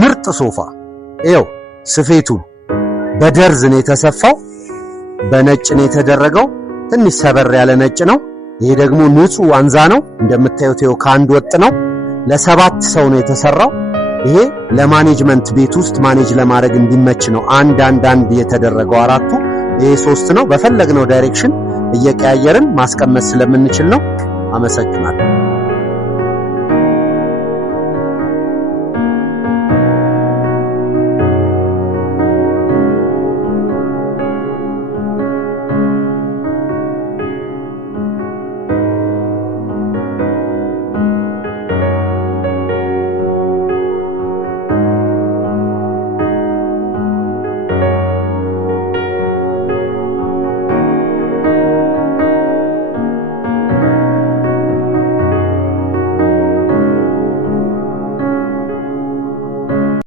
ምርጥ ሶፋ ይኸው ስፌቱን በደርዝ ነው የተሰፋው በነጭ ነው የተደረገው ትንሽ ሰበር ያለ ነጭ ነው ይሄ ደግሞ ንጹህ ዋንዛ ነው እንደምታዩት ይኸው ካንድ ወጥ ነው ለሰባት ሰው ነው የተሰራው ይሄ ለማኔጅመንት ቤት ውስጥ ማኔጅ ለማድረግ እንዲመች ነው አንድ የተደረገው አራቱ ይሄ 3 ነው በፈለግነው ዳይሬክሽን እየቀያየርን ማስቀመጥ ስለምንችል ነው አመሰግናለሁ